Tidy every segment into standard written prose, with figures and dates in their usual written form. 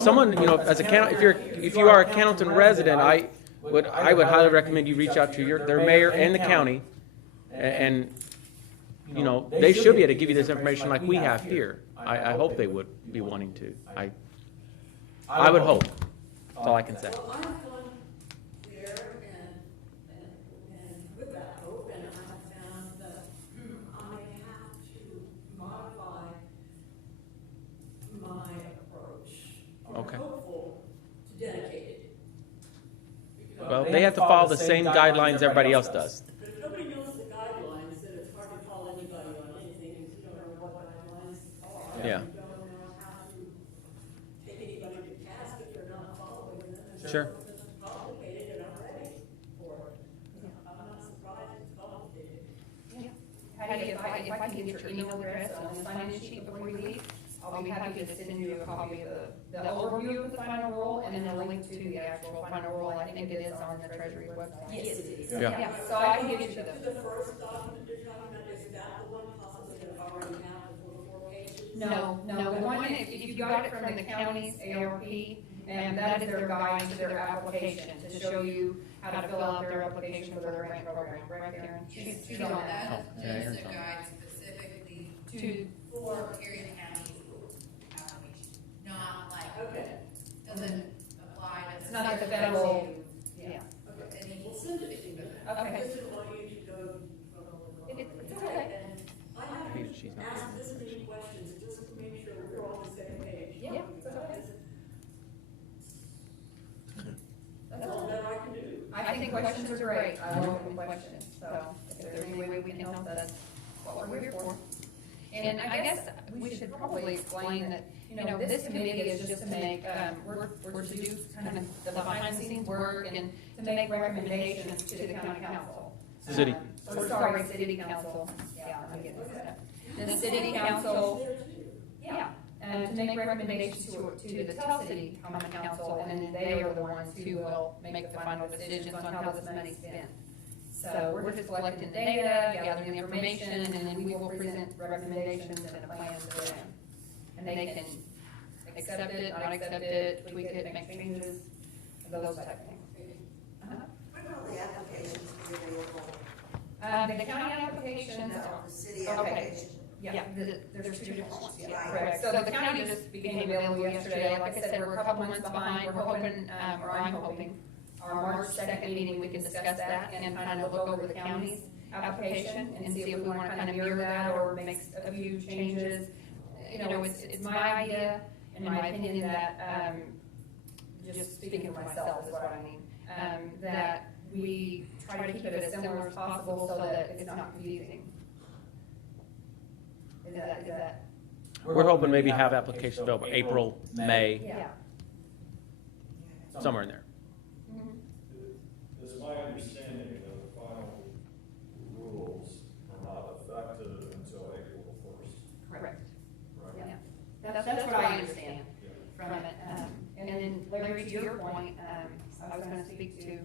Someone, as if you are a Connellton resident, I would highly recommend you reach out to their mayor and the county, and they should be able to give you this information like we have here. I hope they would be wanting to. I would hope. That's all I can say. Well, I've gone there and with that hope, and I have found that I have to modify my approach. Okay. I'm hopeful to dedicated. Well, they have to follow the same guidelines everybody else does. But if nobody knows the guidelines, then it's hard to call anybody on anything because you don't know what guidelines are. Yeah. You don't know how to take anybody to task if they're not following them. And so Sure. It's complicated and I'm ready for it. I'm not surprised it's complicated. Patty, if I can get your email address on the sign-in sheet before you leave, I'll be happy to send you a copy of the overview of the final rule and then a link to the actual final rule. I think it is on the Treasury website. Yes, it is. Yeah. So I can give you the. The first document you're talking about, is that the one possibly that already have the 4 pages? No, the one, if you got it from the county's ARP, and that is their guide to their application, to show you how to fill out their application for their grant program, right, Karen? She's on that. That is a guide specifically for Cary County application, not like, doesn't apply to. It's not the federal, yeah. Okay, we'll send it to you. Okay. I just didn't want you to go. It's okay. And I haven't asked this many questions, just to make sure we're all on the same page. Yeah, it's okay. That's all that I can do. I think questions are great. I love questions. So if there's any way we can help, that's what we're here for. And I guess we should probably explain that, this committee is just to make, we're to do kind of the behind the scenes work and to make recommendations to the county council. City. City council. Yeah, I'm getting that. The city council, yeah, and to make recommendations to the Tell City Common Council, and then they are the ones who will make the final decisions on how this money's spent. So we're just collecting data, gathering information, and then we will present recommendations and a plan to them. And they can accept it, not accept it, tweak it, make changes, those type of things. When will the applications be available? The county applications are. The city Okay. application? Yeah, there's two different ones, yeah, Right. correct. So the county just became available yesterday. Like I said, we're a couple months behind. We're hoping, or I'm hoping, our March 2nd meeting, we can discuss that and kind of look over the county's application and see if we want to kind of mirror that or make a few changes. It's my idea, in my opinion, that, just speaking for myself is what I mean, that we try to keep it as similar as possible so that it's not confusing. Is that? We're hoping maybe have applications available April, May, Yeah. somewhere in there. It's my understanding that the final rules are not effective until April 1st. Correct. Right? Yeah. That's what I understand from it. And then Larry, to your point, I was gonna speak to,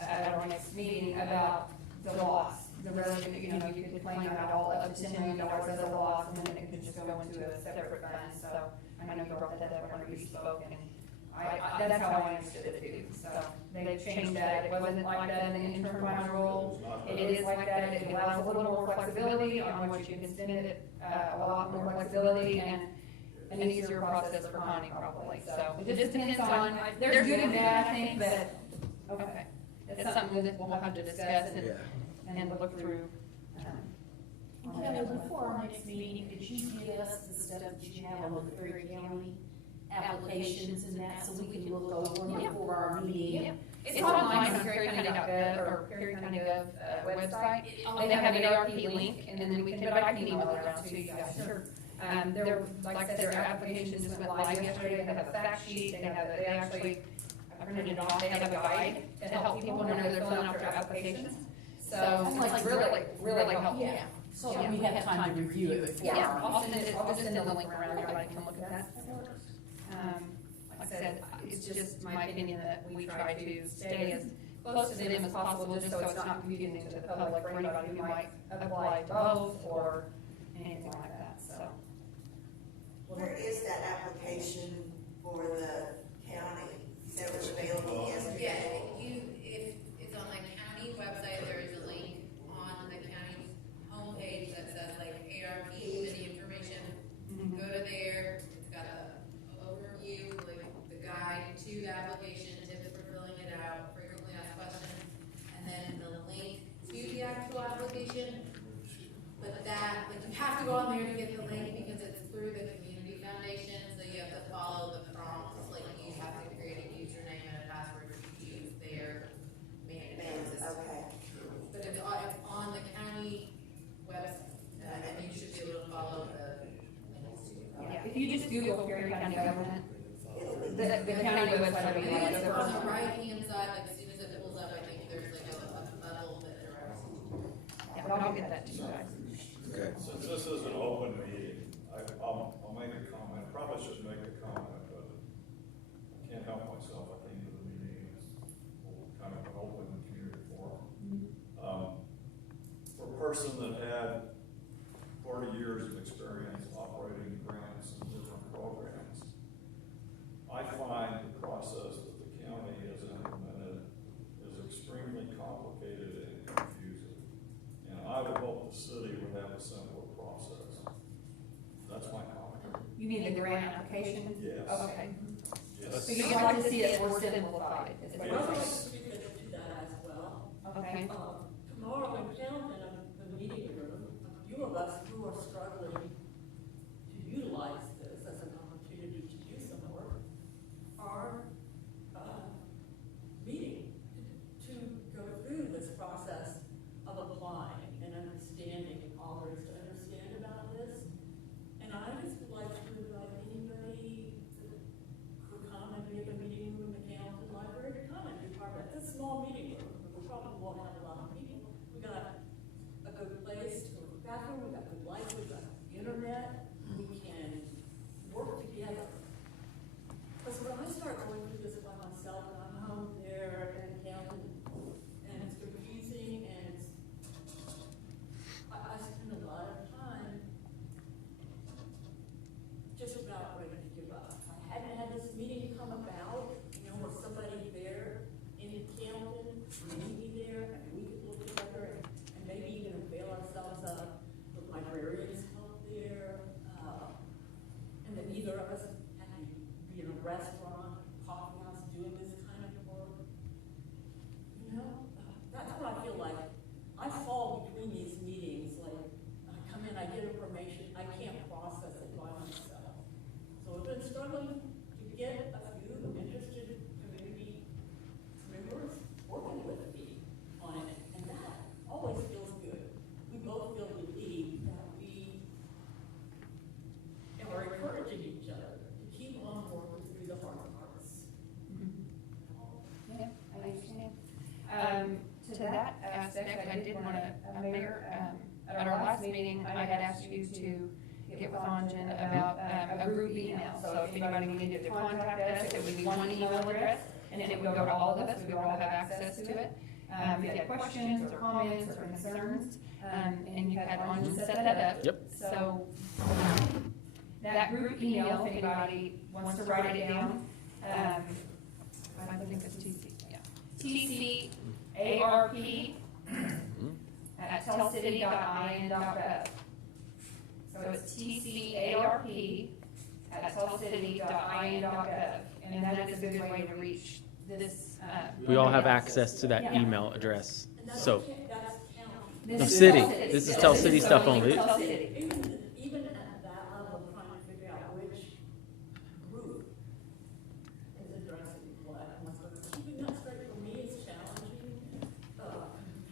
at our next meeting about the loss. The revenue, you could claim out all up to $10 million as a loss, and then it could just go into a separate fund. So I know you brought that up when you spoke, and that's how I understood it too. So they've changed that. It wasn't like that in the interim final rule. It is like that. It allows a little more flexibility on what you can spend it, a lot more flexibility and an easier process for Connie probably. So it just depends on, there's good and bad, I think, but, okay. It's something that we'll have to discuss and look through. Kelly, before our next meeting, could you give us the stuff that you have on the Perry County applications and that, so we can look over them before our meeting? It's online on perrycounty.gov or perrycounty.gov website. They have an ARP link, and then we can, but I can email it around to you guys. Sure. They're, like I said, their applications just went live yesterday. They have a fact sheet. They actually, I printed it off. They have a guide to help people know they're filling out their applications. So it's really helpful. Yeah, so that we have time to review it before. Yeah, I'll just send the link around. Everybody can look at that. Like I said, it's just my opinion that we try to stay as close to them as possible, just so it's not confusing to the public for anybody who might apply both or anything like that. So Where is that application for the county that was available Yeah, yesterday? if it's on the county website, there is a link on the county homepage that says like ARP committee information. Go to there, it's got the overview, like the guide to the application, tips for filling it out, frequently asked questions, and then the link to the actual application. But that, like, you have to go on there to get the link because it's through the community foundation, so you have to follow the prompts, like you have to create a username and a password to use their management system. Okay. But it's on the county website, and you should be able to follow the links to it. Yeah, if you just Google Perry County Government, the county website will be I like think the it's on first the one. right hand side, like as soon as it pulls up, I think there's like a level that directs you to. Yeah, but I'll get that to you guys. Okay. Since this is an open meeting, I'll make a comment, probably shouldn't make a comment, but I can't help myself, I think of the meeting as kind of an open community forum. For a person that had 40 years of experience operating grants and different programs, I find the process that the county has implemented is extremely complicated and confusing. And I would hope the city would have a simpler process. That's my comment. You mean the grant application? Yes. Okay. Yes. So you'd like to see it more simplified, is what you're Yes. saying? We could do that as well. Okay. Tomorrow in Cont, in the meeting room, a few of us who are struggling to utilize this as an opportunity to do some work are meeting to go through this process of applying and understanding all there is to understand about this. And I just would like to invite anybody who come and be at the meeting room in the Hamilton Library to come and be part of it. It's a small meeting room, but we probably won't have a lot of people. We got a good place to go to the bathroom, we got good lights, we got internet, we can work together. Because when I start going through this by myself, and I'm home there in Hamilton, and it's confusing, and I spend a lot of time just about ready to give up. If I hadn't had this meeting come about, with somebody there in Camden, meeting me there, and we could look together and maybe even avail ourselves of librarians help there, and then either of us had to be in a restaurant, coffee house, doing this kind of work. That's what I feel like. I fall between these meetings, like, I come in, I get information, I can't process it by myself. So I've been struggling to get a few interested community members working with me on it, and that always feels good. We both feel relieved that we are encouraging each other to keep on working through the hard parts. Yeah, I understand. To that aspect, I did want to, Mayor, at our last meeting, I had asked you to get with Anjan about a group email. So if anybody needed to contact us, it would be one email address, and it would go to all of us, we would all have access to it. If you had questions or comments or concerns, and you had Anjan set that up. Yep. So that group email, if anybody wants to write it down, I think it's TC, yeah. TCARP at tellcity.in.gov. So it's TCARP at tellcity.in.gov. And that is a good way to reach this. We all have access to that Yeah. email address. And that's, So, that's county. This The is city. Tell City. This is Tell City stuff only. Tell City. Even at that level, trying to figure out which group is addressing what, and what's going on. Keeping that straight for me is challenging.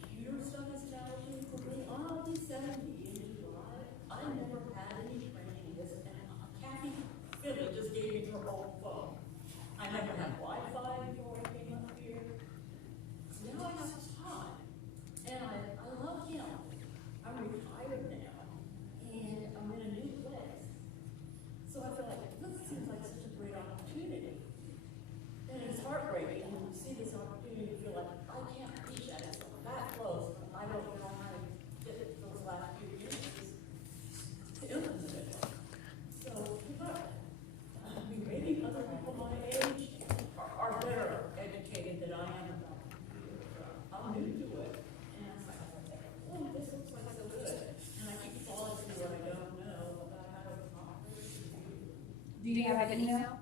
Computer stuff is challenging for me. On all these 70 in July, I never had any training in this, and Kathy Philly just gave me her own phone. I never had Wi-Fi before I came up here. Now I have time, and I love him. I'm retired now, and you have an email?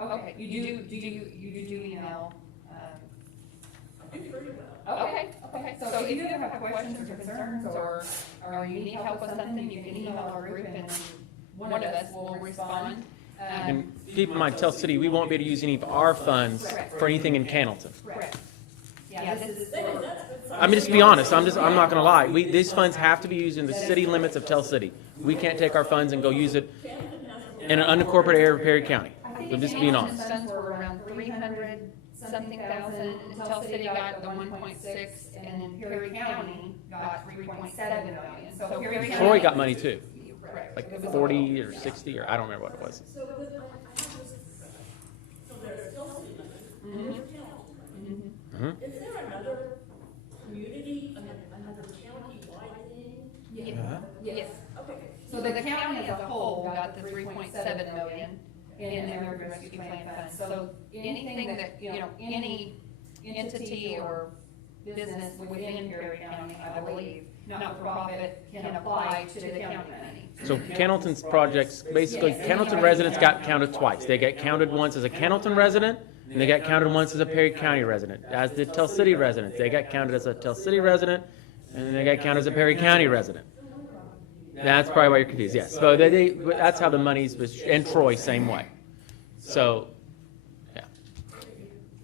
Okay, you do email, okay, so if you have questions or concerns, or you need help with something, you can email our group and one of us will respond. And keep in mind, Tell City, we won't be able to use any of our funds for anything in Cannleton. Correct. Yeah, this is for. I mean, just to be honest, I'm not gonna lie. These funds have to be used in the city limits of Tell City. We can't take our funds and go use it in an unincorporated area of Perry County. I'm just being honest. Funds were around 300 something thousand, Tell City got the 1.6, and then Perry County got 3.7 million. So Perry County. Troy got money too, Correct. like 40 or 60, or I don't remember what it was. So with, I have this, so there's still city limits, and there's county. Mhm. Is there another community, I mean, another county-wide thing? Yes. Okay. So the county as a whole got the 3.7 million in the American Rescue Plan Fund. So anything that, any entity or business within Perry County, I believe, not-for-profit, can apply to the county money. So Cannleton's projects, basically, Cannleton residents got counted twice. They got counted once as a Cannleton resident, and they got counted once as a Perry County resident. As did Tell City residents. They got counted as a Tell City resident, and then they got counted as a Perry County resident. That's probably why you're confused, yes. So that's how the money's, and Troy, same way. So, yeah.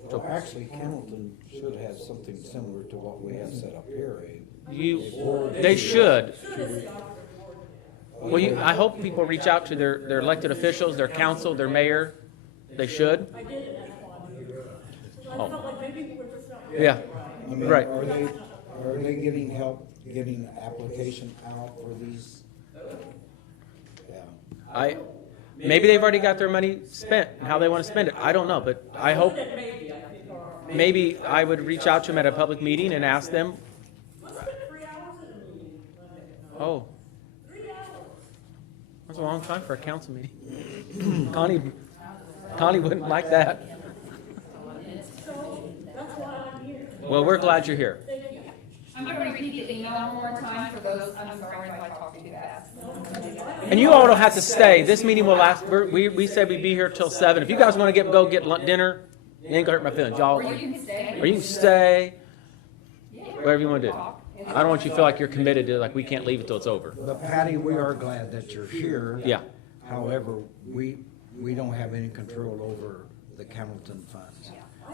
Well, actually, Hamilton should have something similar to what we have set up here, They should. Well, I hope people reach out to their elected officials, their council, their mayor. They should. I did it, that's why I'm here. So I Oh. felt like maybe we're just not. Yeah. I mean, Right. Are they getting help getting the application out for these? Yeah. Maybe they've already got their money spent and how they want to spend it. I don't know, but I hope maybe I would reach out to them at a public meeting and ask them. Let's put 3 hours in a meeting. Oh, 3 hours. that's a long time for a council meeting. Connie wouldn't like that. So that's why I'm here. Well, we're glad you're here. I'm going to repeat the email one more time for those, I'm sorry if I talk too fast. And you all don't have to stay. This meeting will last. We said we'd be here till 7. If you guys want to go get dinner, it ain't gonna hurt my feelings, y'all. Or you can stay. Or you can stay. Whatever you want to do. I don't want you to feel like you're committed to like we can't leave until it's over. But Patty, we are glad that you're here. Yeah. However, we don't have any control over the Hamilton funds.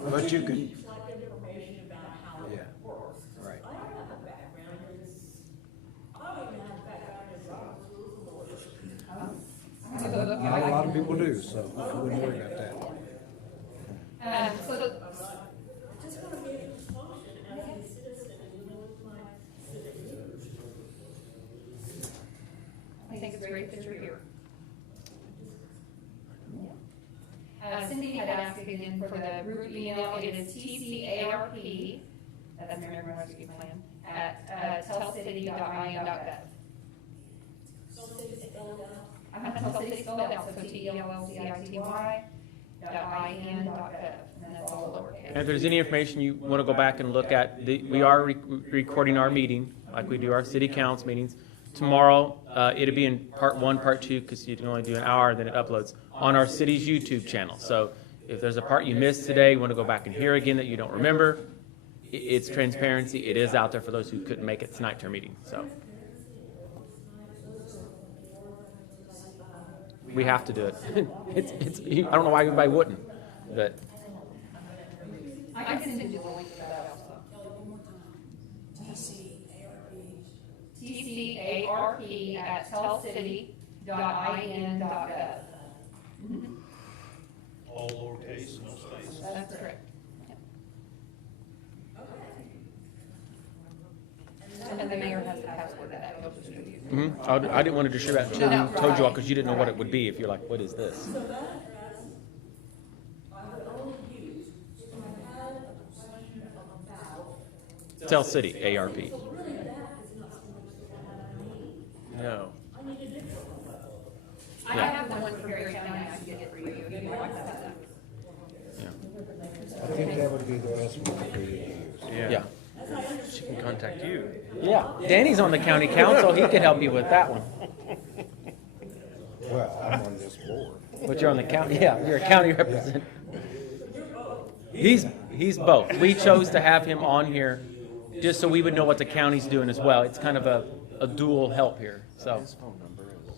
But you can, Like information about how Yeah. it works. right. I don't have a background in this. I don't even have a background in Robert's rules of order. Not a lot of people do, so I wouldn't worry about that. So I just want to be able to function as a citizen and know what my civic duties. I think it's great that you're here. Cindy had asked again for the root email, it is TCARP, that's American Rescue Plan, at tellcity.in.gov. So say it's spelled out. I'm not Tell City spelled out, so TELLCITY.in.gov, and that's all lowercase. And if there's any information you want to go back and look at, we are recording our meeting like we do our city council meetings. Tomorrow, it'll be in part 1, part 2, because you can only do an hour, then it uploads on our city's YouTube channel. So if there's a part you missed today, you want to go back and hear again that you don't remember, it's transparency. It is out there for those who couldn't make it tonight to our meeting. So we have to do it. I don't know why everybody wouldn't, but I can send you the link to that also. TCARP at tellcity.in.gov. All lowercase, no space. That's correct. And the mayor has the password to that, he'll distribute it. I didn't want to distribute that until we told you all because you didn't know what it would be if you're like, what is this? So that address, I would only use if I had a question about. Tell City, ARP. So really that is not so much the one that I need. No. I need a different one. I have the one for Perry County, I can get it for you, if you want that. I think that would be the best one for you to use. Yeah. She can contact you. Yeah. Danny's on the county council. He could help you with that one. Well, I'm on this board. But you're on the county, yeah, you're a county representative. He's both. We chose to have him on here just so we would know what the county's doing as well. It's kind of a dual help here, so. His phone number is.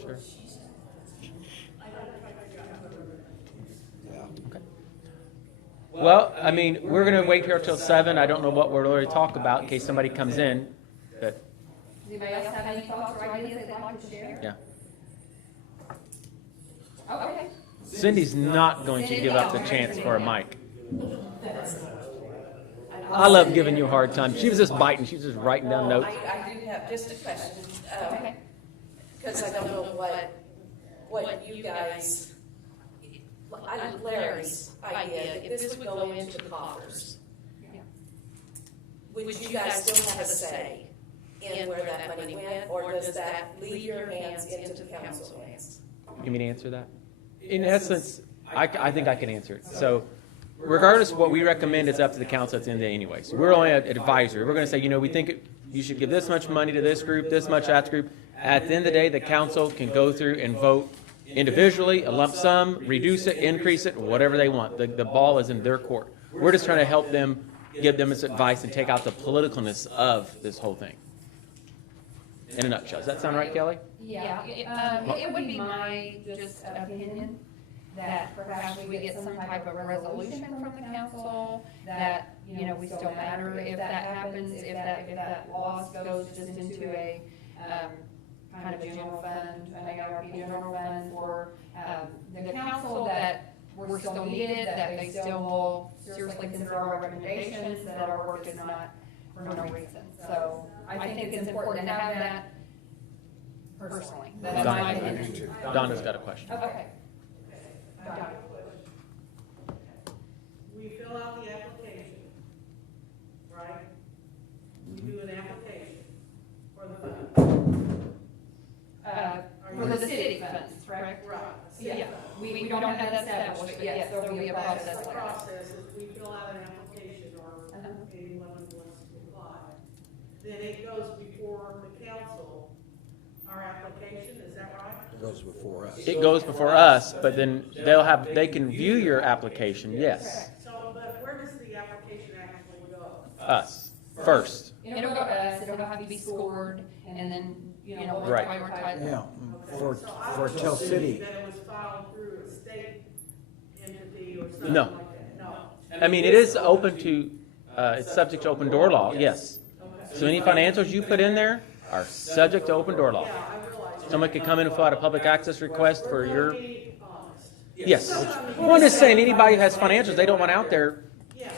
Sure. Well, I mean, we're gonna wait here till 7. I don't know what we'll already talk about in case somebody comes in, but, Does anybody else have any thoughts or ideas they'd like to share? yeah. Oh, okay. Cindy's not going to give up the chance for a mic. I love giving you a hard time. She was just biting. She was just writing down notes. I do have just a question, Okay. because I don't know what you guys, Larry's idea, if this would go into the coffers, would you guys still have a say in where that money went, or does that leave your hands into the council's hands? You mean to answer that? In essence, I think I can answer it. So regardless of what we recommend, it's up to the council at the end of the day anyway. So we're only an advisory. We're going to say, we think you should give this much money to this group, this much to that group. At the end of the day, the council can go through and vote individually, a lump sum, reduce it, increase it, whatever they want. The ball is in their court. We're just trying to help them, give them this advice and take out the politicalness of this whole thing. In a nutshell. Does that sound right, Kelly? Yeah, it would be my just opinion that perhaps we get some type of resolution from the council that, we still matter if that happens, if that loss goes just into a, kind of a general fund, an ARP general fund for, the council, that we're still needed, that they still will seriously consider our recommendations, that our work is not for no reason. So I think it's important to have that personally. That's my opinion. Donna's got a question. Okay. Donna. We fill out the application, right? We do an application for the fund. For the city funds, correct? Right. Yeah, we don't have that established, but yes, there'll be a process The like that. process is we fill out an application, or anyone who wants to apply. Then it goes before the council, our application, is that right? It goes before us. It goes before us, but then they can view your application, yes. So, but where does the application actually go? Us, first. It'll go to us, it'll have to be scored, and then, we'll Right. prioritize. Yeah, for So I for was Tell assuming City. that it was filed through a state entity or something No. like that. No. I mean, it is open to, it's subject to open door law, yes. Okay. So any financials you put in there are subject to open door law. Yeah, I realize. Someone could come in and fill out a public access request for your, Being honest. yes. Well, I'm just saying, anybody who has financials they don't want out there,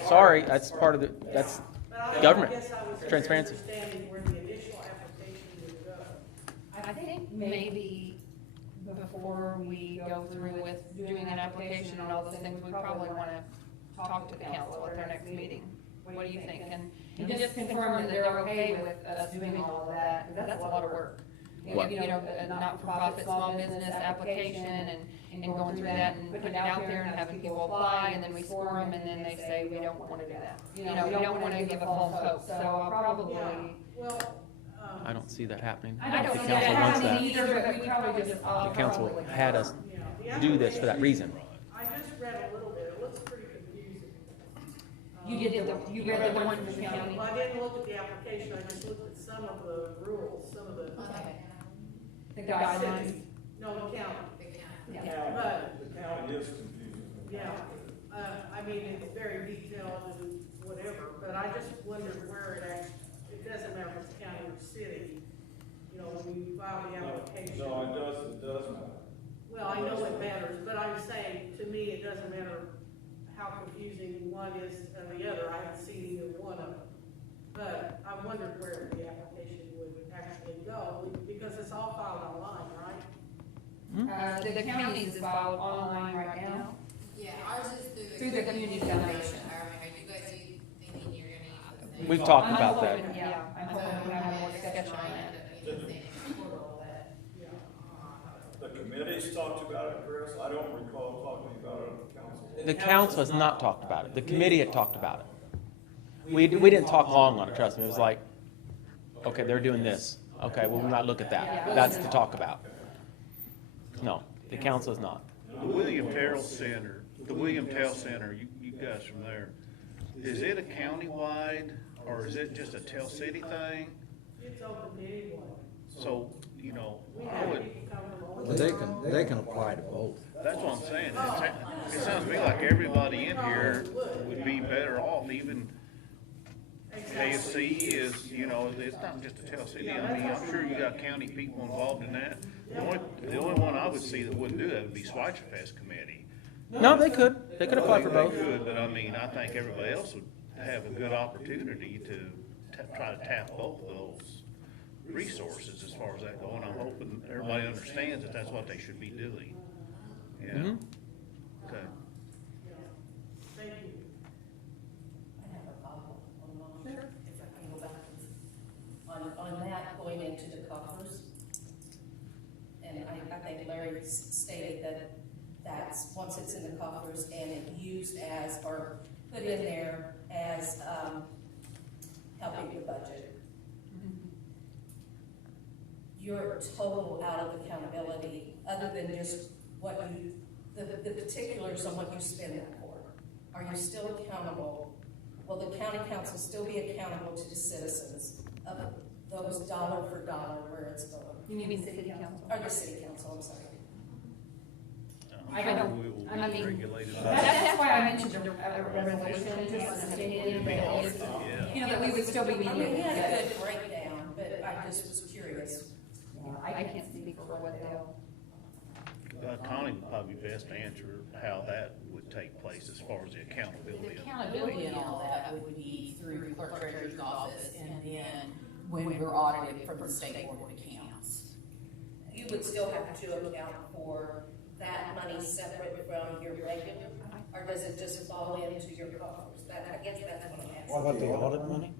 sorry, that's part of the, that's But I government, guess I was transparency. understanding where the initial application would go. I think maybe before we go through with doing an application and all those things, we probably want to talk to the council at their next meeting. What do you think? And just confirm that they're okay with us doing all of that, because that's a lot of work. What? A not-for-profit small business application and going through that and putting it out there and having people apply, and then we score them, and then they say, we don't want to do that. We don't want to give a false hope, so I'll probably. Well, I don't see that happening. I don't The see that council wants happening that. either, but we probably just. The council had us do this for that reason. I just read a little bit, it looks pretty confusing. You read the one from the county? Well, I didn't look at the application, I just looked at some of the rules, some of the. The guidelines. No, the county. Yeah. But, The county is confusing. yeah, I mean, it's very detailed and whatever, but I just wondered where it actually, it doesn't matter if it's county or city, when you file the application. No, it does matter. Well, I know it matters, but I'm saying, to me, it doesn't matter how confusing one is than the other, I haven't seen either one of them. But I wondered where the application would actually go, because it's all filed online, right? The county's is filed online right now. Yeah, ours is Through the community foundation. Are you guys thinking you're gonna use? We've talked I'm about that. hoping, yeah, I'm hoping we have more discussion on that. The committee's talked about it, Chris, I don't recall talking about it at the council. The council has not talked about it. The committee had talked about it. we didn't talk long on it, trust me. It was like, okay, they're doing this. Okay, well, we might look at that. That's to talk about. No, the council is not. The William Tell Center, you guys from there, is it a countywide or is it just a Tell City thing? It's open to anyone. So, you know, I would, But they can apply to both. that's what I'm saying. It sounds to me like everybody in here would be better off, even KFC is, you know, it's not just a Tell City. I mean, I'm sure you got county people involved in that. The only one I would see that wouldn't do that would be Schweitzer Fest Committee. No, they could. They could apply for They both. could, but I mean, I think everybody else would have a good opportunity to try to tap both of those resources as far as that go. And I'm hoping everybody understands that that's what they should be doing. Yeah. Mhm. Okay. Thank you. I have a follow-up on if I can go back on that, going into the coffers. And I think Larry stated that that's, once it's in the coffers and it used as, or put in there as, helping the budget. Your total out of accountability, other than just what you, the particulars on what you spend that for, are you still accountable? Will the county council still be accountable to the citizens of those dollar for dollar where it's going? You mean the city council? Or the city council, I'm sorry. I don't- We will I mean, regulate it. That's why I mentioned a resolution, just stating that is, you know, that we would still be I meeting. mean, we had a good breakdown, but I just was curious. I can't speak for what they'll. Connie would probably best answer how that would take place as far as the accountability. The accountability and all that would be through the clerk treasurer's office, and then when we're audited from the state board of accounts. You would still have to account for that money separate from your regular, or does it just fall into your coffers? That, I guess that's what I'm asking. What about the audit money?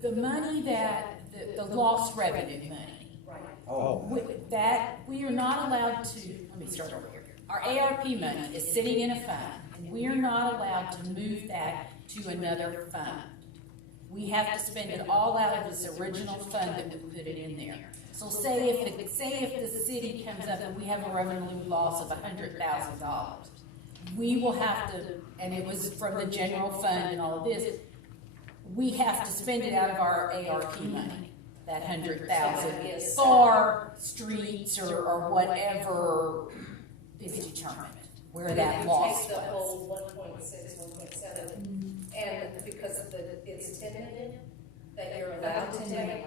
The money that, the lost revenue money, Right. Oh. that, we are not allowed to, let me start over here. Our ARP money is sitting in a fund, and we are not allowed to move that to another fund. We have to spend it all out of this original fund that we put it in there. So say if the city comes up and we have a revenue loss of $100,000, we will have to, and it was from the general fund and all of this, we have to spend it out of our ARP money, that 100,000, for streets or whatever is determined, where that loss Take the was. whole 1.6, 1.7, and because of it's tentative, that you're allowed to take.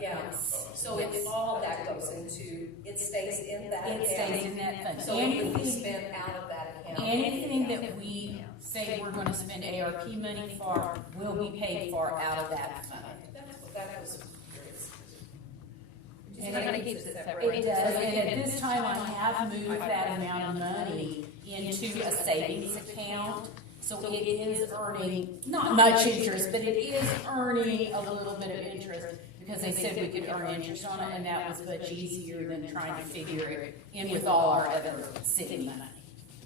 Yeah, so it's all that goes into, it stays in that account. It stays in that fund. So it would be spent out of that account. Anything that we say we're gonna spend ARP money for will be paid for out of that fund. That was, And it kind of keeps it separate. It does, and at this time, I have moved that amount of money into a savings account. So it is earning, not much interest, but it is earning a little bit of interest, because they said we could earn interest on it, and that was much easier than trying to figure it in with all our other city money.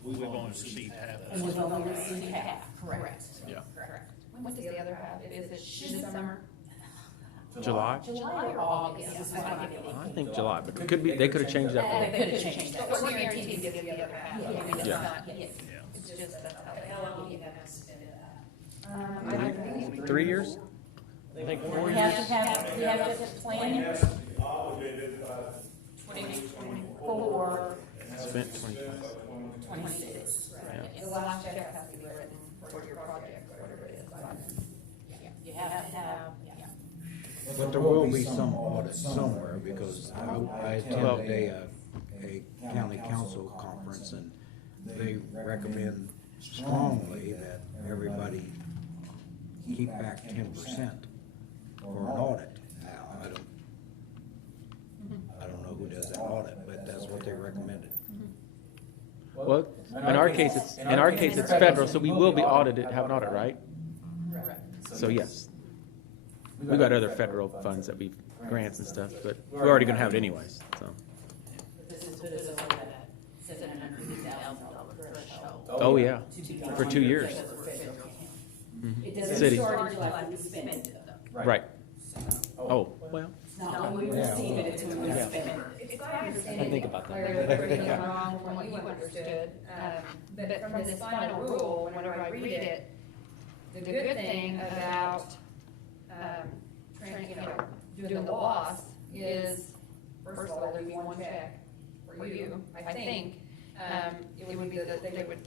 We've only received half of And we've it. only received half, correct. Yeah. Correct. What's the other half? Is it this summer? July? July or August is what I'm thinking. I think July, but it could be, they could have changed that. They could have changed that. But we're guaranteed to give the other half. I mean, it's Yeah. not, Yes. it's just that's how they. how long do you have to spend it out? I think 3 years? I think 4 We years. have to plan it Has to be obligated by 2024, Spent 20. 26. the last check has to be written for your project, whatever it is. You have to have, yeah. But there will be some audit somewhere, because I attended a county council conference, and they recommend strongly that everybody keep back 10% for an audit. Now, I don't know who does that audit, but that's what they recommended. Well, in our case, it's federal, so we will be audited, have an audit, right? So yes. We've got other federal funds that we, grants and stuff, but we're already gonna have it anyways, so. This is over that $750,000 threshold. Oh, yeah, for 2 years. It doesn't City. start until after we spend it. Right. Oh, well, It's not when we receive it, it's when we Yeah. spend it. It's my understanding. I think about that. Larry, correct me if I'm wrong from what you understood, but from this final rule, whenever I read it, the good thing about, doing the loss is, first of all, there'd be one check for you, I think. It would be that they would,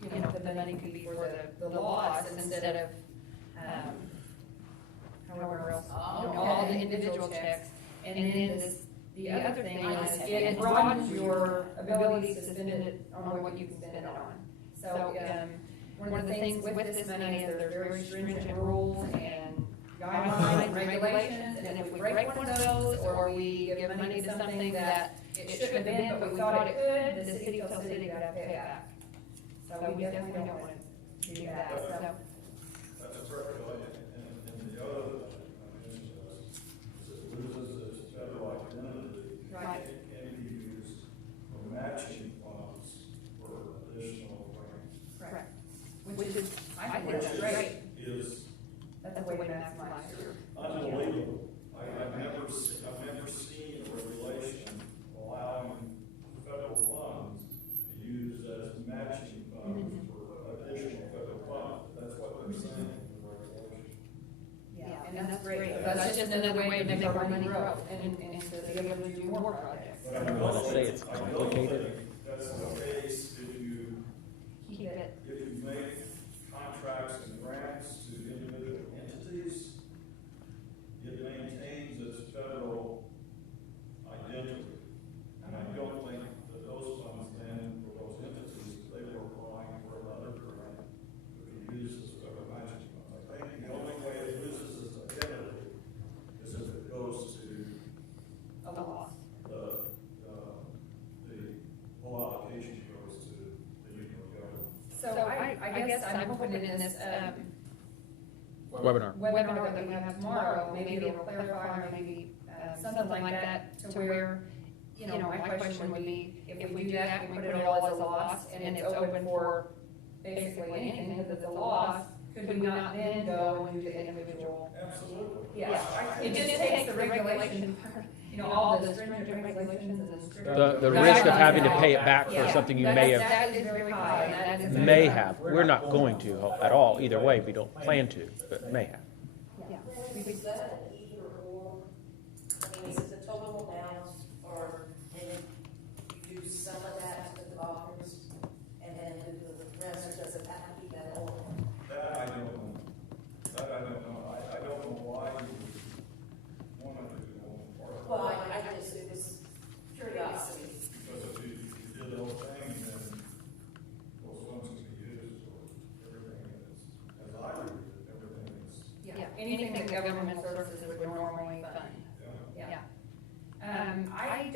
the money could be for the loss instead of, however else, all the individual checks. And then the other thing is, it broadens your ability to spend it on what you can spend it on. So, one of the things with this money is there's very stringent rules and guidelines and regulations, and if we break one of those, or we give money to something that it shouldn't have been, but we thought it could, the city tells the city to have to pay it back. So we definitely don't want to do that, so. That's a correct point. And the other thing I mentioned is it loses its federal identity. Right. It can be used for matching funds for additional grants. Correct. Which is, I think that's great. Is That's a way to maximize your. unbelievable. I've never seen a regulation allowing federal funds to use as matching funds for additional federal funds. That's what they're saying in the regulation. Yeah, and that's great, because that's just another way to make our money grow and to be able to do more projects. But I wanna say it's I don't complicated. think that's the case if you Keep it. make contracts and grants to individual entities, it maintains its federal identity. And I don't think that those funds then, for those entities, they were applying for another grant, would be used as federal matching funds. I think the only way it loses its identity is if it goes to A loss. the whole allocation goes to the union government. So I guess I'm hoping in this, webinar. webinar that we have tomorrow, maybe it'll clarify, or maybe, something like that, to where, my question would be, if we do that, we put it all as a loss, and it's open for basically anything, because it's a loss, could we not then go into the individual? Absolutely. Yeah, it just takes the regulation, all the stringent regulations and strict. The risk of having to pay it back for Yeah, something you may have, That is very high, and that is. may have. We're not going to at all, either way. We don't plan to, but may have. Yeah. Is that an either or? I mean, is it the total amount, or then you do some of that to the coffers, and then do the rest, or does it have to be that whole? That I don't know. That I don't know. I don't know why you would want to do one part. Well, I just, it was curiosity. Because if you did the whole thing, then those funds can be used for everything that's, as I read it, everything is, Yeah, anything that governmental services would normally fund, yeah. yeah. I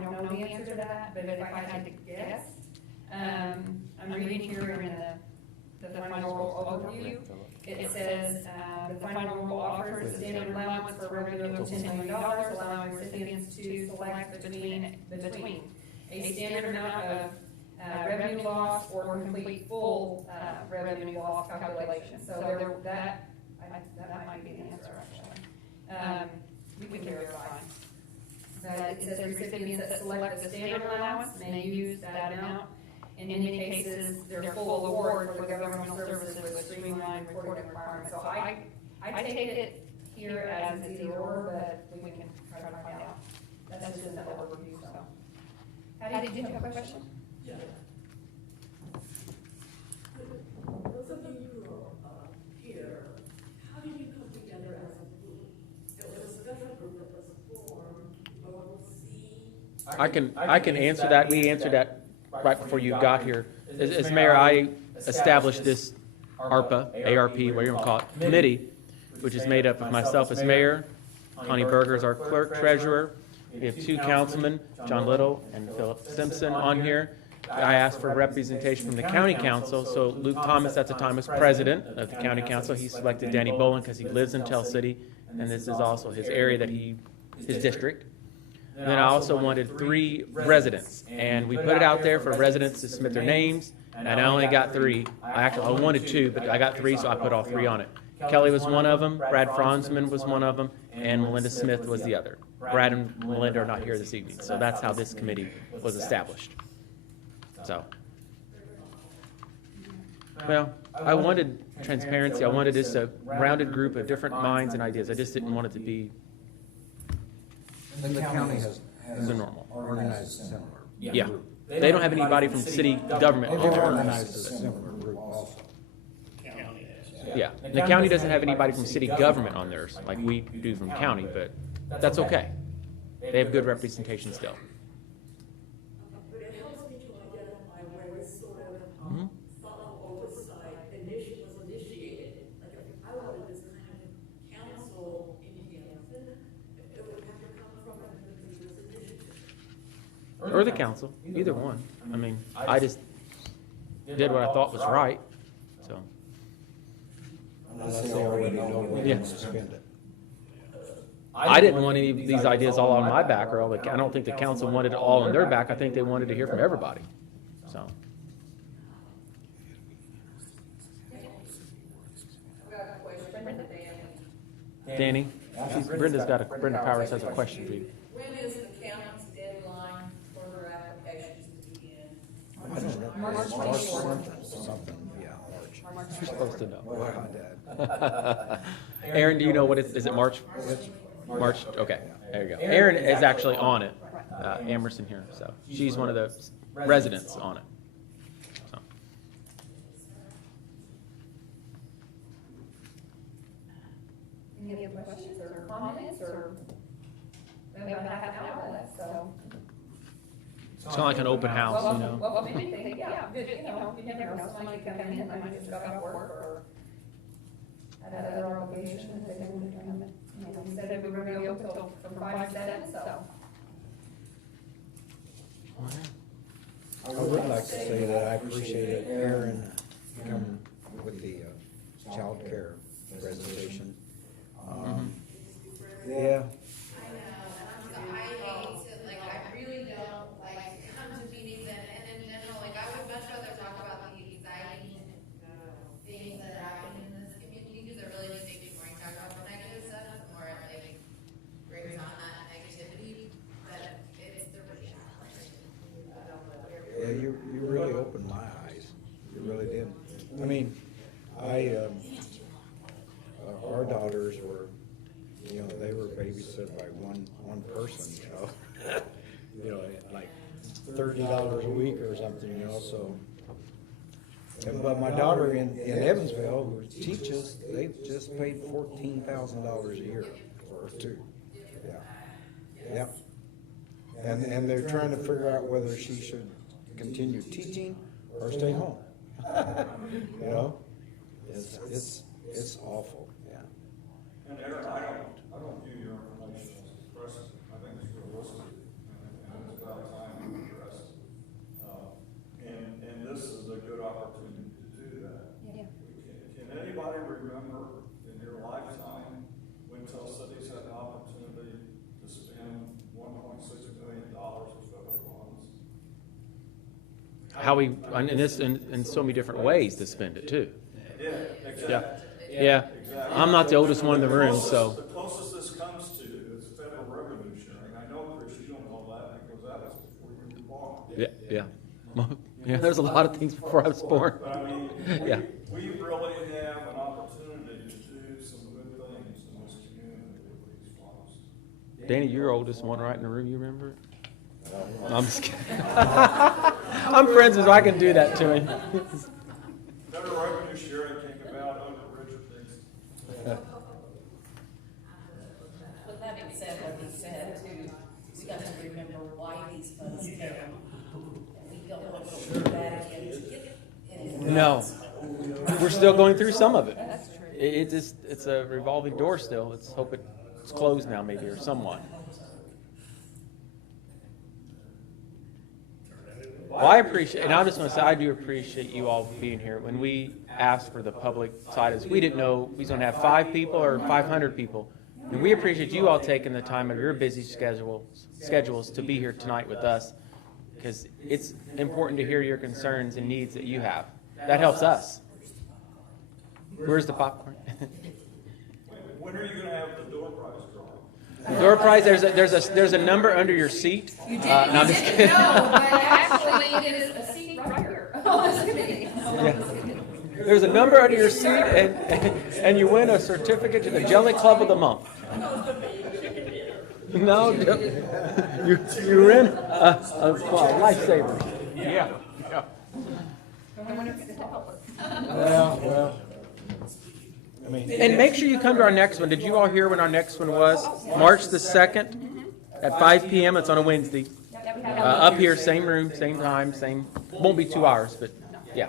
don't know the answer to that, but if I had to guess, I'm reading here in the final rule overview. It says, the final rule offers a standard allowance for revenue of $10 million, allowing recipients to select between a standard amount of revenue loss or complete full revenue loss calculation. So that might be the answer, actually. We can verify. But it says recipients that select the standard allowance may use that amount. In many cases, their full award for governmental services with streamlined reporting requirements. So I take it here as either or, but we can try to find out. That's just an overview, so. Patty, did you have a question? Yeah. Those of you who are here, how did you come together as a group? It was a special group that was formed, oversee. I can answer that. We answered that right before you got here. As mayor, I established this ARPA, ARP, whatever you want to call it, committee, which is made up of myself as mayor, Connie Berger is our clerk treasurer. We have two councilmen, John Little and Philip Simpson on here. I asked for representation from the county council, so Luke Thomas at the time was president of the county council. He selected Danny Bolin because he lives in Tell City, and this is also his area that his district. And then I also wanted 3 residents, and we put it out there for residents to submit their names, and I only got 3. I wanted 2, but I got 3, so I put all 3 on it. Kelly was one of them, Brad Franzman was one of them, and Melinda Smith was the other. Brad and Melinda are not here this evening, so that's how this committee was established. So, well, I wanted transparency. I wanted this a rounded group of different minds and ideas. I just didn't want it to be And the county has the normal. organized similar. Yeah. They don't have anybody from city government They've on there. organized a similar group also. Yeah. And the county doesn't have anybody from city government on theirs like we do from county, but that's okay. They have good representation still. But it helps me to identify where this sort of Mhm. thorough oversight was initiated. Like if I wanted this kind of council in Hampton, it would have to come from a previous initiative. Or the council, either one. I mean, I just did what I thought was right, so. Unless they already know we Yeah. can suspend it. I didn't want any of these ideas all on my back, or all I don't think the council wanted it all on their back. I think they wanted to hear from everybody, so. Danny, Brenda Powers has a question for you. When is the county's deadline for their applications to begin? I don't know. March Something, yeah, March. You're supposed to know. Well, I did. Aaron, do you know what is it March? March, okay, there you go. Aaron is actually on it, Emerson here, so she's one of the residents on it. So. Any other questions or comments, or we have about half an hour left, so. It's kind of like an open house, you know? Well, anything, yeah, good, you know, you never know, somebody could come in, they might just got off work, or had other obligations, they didn't come in. You know, we said we were gonna be open till from 5 to 7, so. I would like to say that I appreciated Aaron coming with the child care presentation. Yeah, I know, and I hate to, like, I really don't like to come to meetings and in general, like, I would much rather talk about the exciting things that happen in this community, because it really just makes me more talk about the negative stuff, the more it like brings on that negativity, but it's the reality. yeah, you really opened my eyes. You really did. I mean, our daughters were, you know, they were babysat by one person, you know. You know, like $30 a week or something, you know, so. But my daughter in Evansville, who teaches, they just paid $14,000 a year for her too. Yeah. Yep. And they're trying to figure out whether she should continue teaching or stay home. You know? It's awful, yeah. And Aaron, I don't view your information as impressive. I think it's realistic, and it's about time we address it. And this is a good opportunity to do that. Yeah. Can anybody remember in your lifetime when Tell Cities had an opportunity to spend $1.6 million of federal funds? How we, and this, in so many different ways to spend it too. Yeah, exactly. Yeah, yeah. I'm not the oldest one in the room, so. The closest this comes to is federal revenue sharing. I know, Chris, you don't know that because that was before you were born. Yeah, yeah. Yeah, there's a lot of things before I was born. But I mean, Yeah. we really have an opportunity to do some good things in this community with these funds. Danny, you're oldest one right in the room, you remember it? No, I'm just kidding. I'm friends with, I can do that to him. Federal revenue sharing came about under Richard Nixon. But having said what he said too, we got to remember why these funds came. And we don't want to go through that again to get any. No, we're still going through some of it. It's a revolving door still. Let's hope it's closed now maybe, or somewhat. Well, I appreciate, and I'm just going to say, I do appreciate you all being here. When we asked for the public side, we didn't know we was going to have 5 people or 500 people. And we appreciate you all taking the time of your busy schedules to be here tonight with us. because it's important to hear your concerns and needs that you have. That helps us. Where's the popcorn? When are you gonna have the door prize drawing? Door prize, there's a number under your seat. You didn't, No, I'm you just didn't kidding. know, but actually it is a seat right here on this committee. There's a number under your seat, and you win a certificate to the Jelly Club of the Month. No, you're in a lifesaver. Yeah. Well, I mean. And make sure you come to our next one. Did you all hear when our next one was? March the 2nd at 5 p.m. It's on a Wednesday. Up here, same room, same time, won't be 2 hours, but yeah.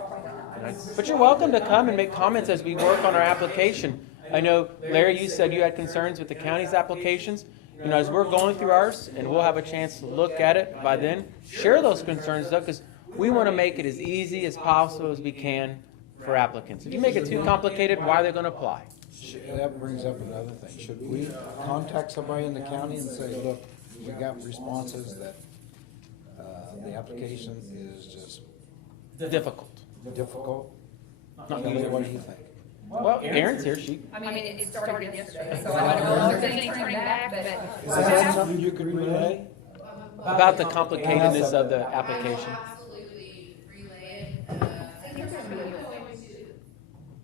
But you're welcome to come and make comments as we work on our application. I know, Larry, you said you had concerns with the county's applications. You know, as we're going through ours, and we'll have a chance to look at it by then, share those concerns though, because we want to make it as easy as possible as we can for applicants. If you make it too complicated, why are they going to apply? That brings up another thing. Should we contact somebody in the county and say, look, we got responses that the application is just Difficult. difficult? Not Tell me, easy. what do you think? Well, Erin's here. I mean, it started yesterday, so I don't know if there's any turning back, but. Is that something you could relay? About the complicatedness of the application. I will absolutely relay it. I think there's going to,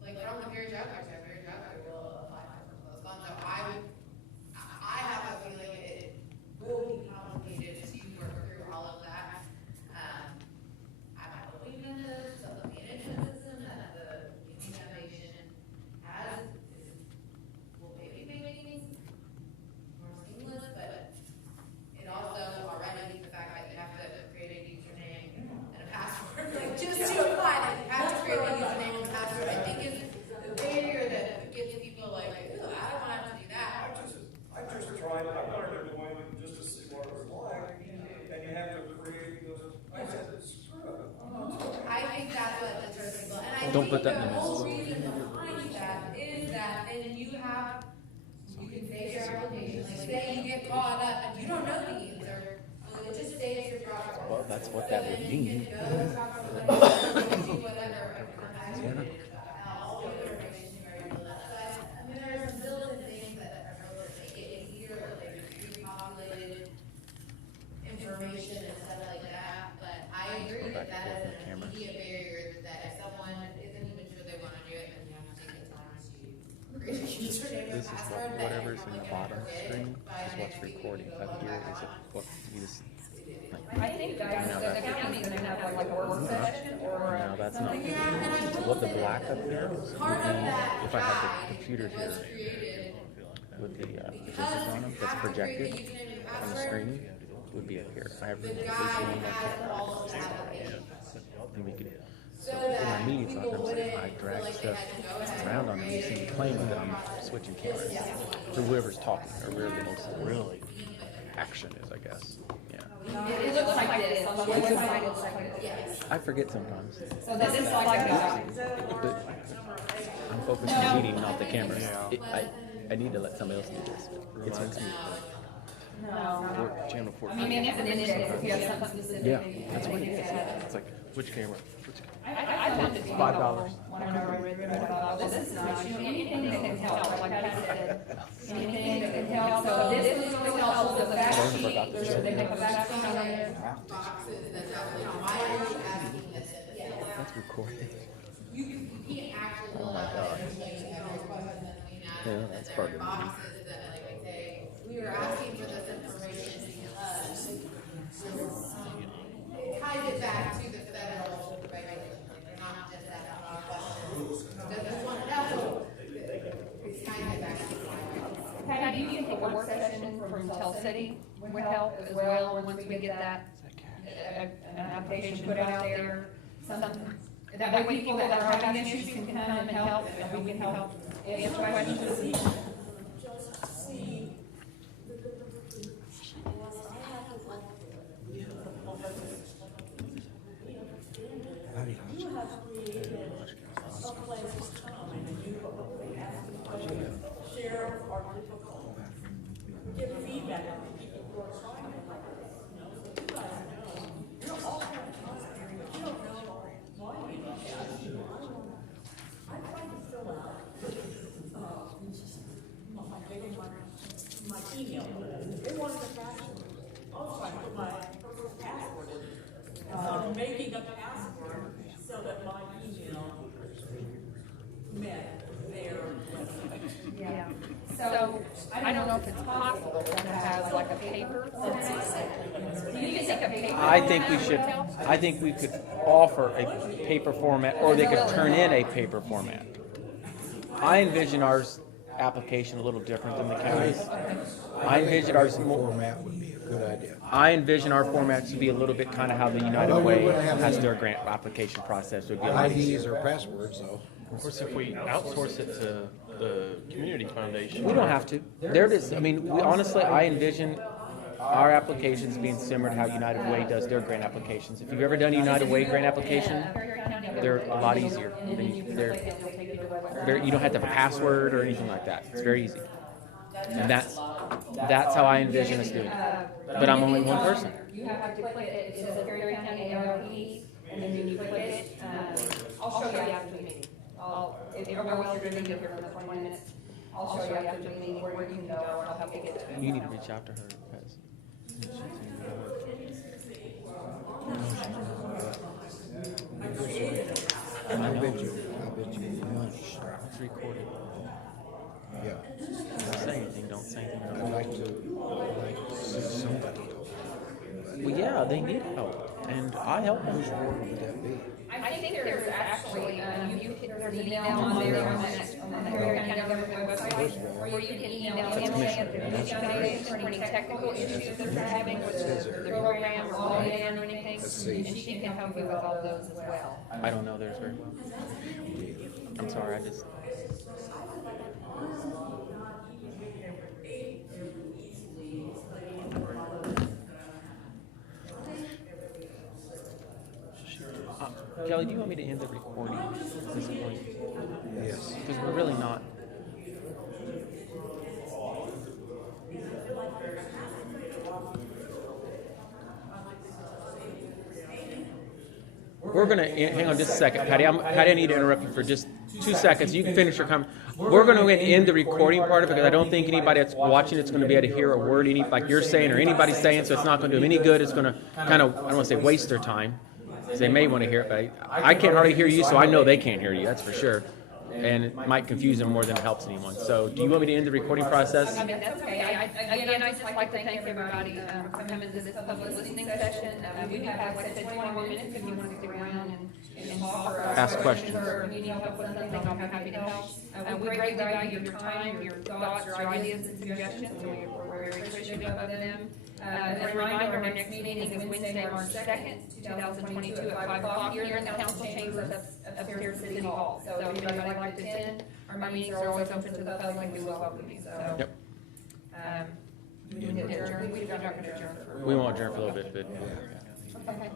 like, from the very job, will apply for those funds. So I have a feeling it will be complicated to work through all of that. I'm hoping that some of the management system that the Community Foundation has will maybe make things more seamless, but it also already, the fact that you have to create a username and a password, like, just to apply, that you have to create a username and a password, I think is the barrier that gets people like, ew, I don't want to have to do that. I just tried, I wanted to go in just to see what it was like, and you have to create those, I said, screw it. I think that's what deters people, and I Don't think put that the in the whole minutes. reason behind that is that then you can save your application, like, say you get caught up and you don't know the answer, well, it just saves your progress. Well, that's what that would mean. So then you can go talk to somebody, do whatever, all the information you're able to. So I mean, there are some built-in things that are able to make it easier, like pre-populated information and stuff like that, but I agree that that is an immediate barrier, that if someone isn't even sure they wanna do it, then you have to take the time to create a username and This is password. that whatever's you're in the probably bottom gonna forget screen by is what's next week recording. when you Up go here log is on. what you just. I think, guys, the county's gonna have like a work session or. No, that's not. Yeah, and I will What the say, black up there would part of that be if I had the guide computer was here created with the because business on them you that's have to create projected the username and on the password. screen would be up here. I have The this guide one that has all of the applications. and we could. So In our that meetings, people sometimes wouldn't I feel drag like they stuff had to go ahead around on and them. You see me playing with it, I'm switching cameras to whoever's talking or where the most really action is, I guess. Yeah. It looks like this, on the website, it looks like this. I forget sometimes. So this is like that. But I'm focused on the meeting, not the cameras. I need to let somebody else do this. It's me. No. Channel 14. I mean, it's an index, if you have something specific. Yeah, that's what it is. It's like, which camera? I found it $5. Whenever I read about, well, this is nice, you know, anything that can help, like I said, anything that can help, so this is really helpful, the fact sheet, there's a big fact sheet on there. Boxes that's happening, why are you asking this? That's recorded. You can't actually fill out every question that we have. Yeah, that's There part are of it. boxes that like say, we were asking for this information because it ties it back to the federal regulations, like they're not just that questions. Doesn't want to know. It's tying it back to the federal. Patty, do you think a work session from Tell City would help as well, once we get that, an application put out there, something? That way people that are having issues can come and help, and we can help answer questions. Just see you have created a place to come and you share our difficult, give feedback on people who are trying to help us. You guys know, you're if it's possible to have like a paper format. You can take a paper. I think we could offer a paper format, or they could turn in a paper format. I envision ours application a little different than the county's. I envision ours more. Format would be a good idea. I envision our format to be a little bit kind of how the United Way has their grant application process would be. A lot easier. IDs or passwords, though. Of course, if we outsource it to the community foundation. We don't have to. There it is. I mean, honestly, I envision our applications being similar to how United Way does their grant applications. If you've ever done a United Way grant application, they're a lot easier. You don't have to have a password or anything like that. It's very easy. And that's how I envision us doing it. But I'm only one person. You have to click it, it says Perry County ARP, and then you click it, I'll show you after the meeting. If everyone wants to be here for the 20 minutes, I'll show you after the meeting where you can go, or I'll help you get to it. You need to reach out to her because I bet you lunch. it's recorded. Yeah. Don't say anything. Don't say anything. I'd like to see somebody help. Well, yeah, they need help, and I help them. Whose board would that be? I think there's actually, there's an email on there on the Perry County government website, where you can email anyone at the commission for any technical issues that they're having with the program or login or anything, and she can help you with all those as well. I don't know theirs very well. I'm sorry. I just. Kelly, do you want me to end the recording at this point? Yes. Because we're really not. We're gonna hang on just a second, Patty. Patty, I need to interrupt you for just 2 seconds. You can finish your comment. We're gonna end the recording part of it because I don't think anybody that's watching it's going to be able to hear a word like you're saying or anybody's saying. So it's not going to do them any good. It's going to kind of, I don't want to say waste their time. They may want to hear it, but I can't hardly hear you, so I know they can't hear you. That's for sure. And it might confuse them more than it helps anyone. So do you want me to end the recording process? I mean, that's okay. Again, I just like to thank everybody for coming to this public listening session. We do have, like I said, 20 more minutes if you want to stick around and talk or Ask questions. Or if you need help with something, I'll be happy to help. We greatly value your time, your thoughts, your ideas and suggestions, and we're very appreciative of them. As a reminder, our next meeting is Wednesday, March 2nd, 2022 at 5 o'clock here in the council chambers upstairs at City Hall. So if anybody would like to attend, our meetings are always open to the public and we will welcome you. So, Yep. we can adjourn. We're not going to adjourn. We won't adjourn for a little bit, but. Okay.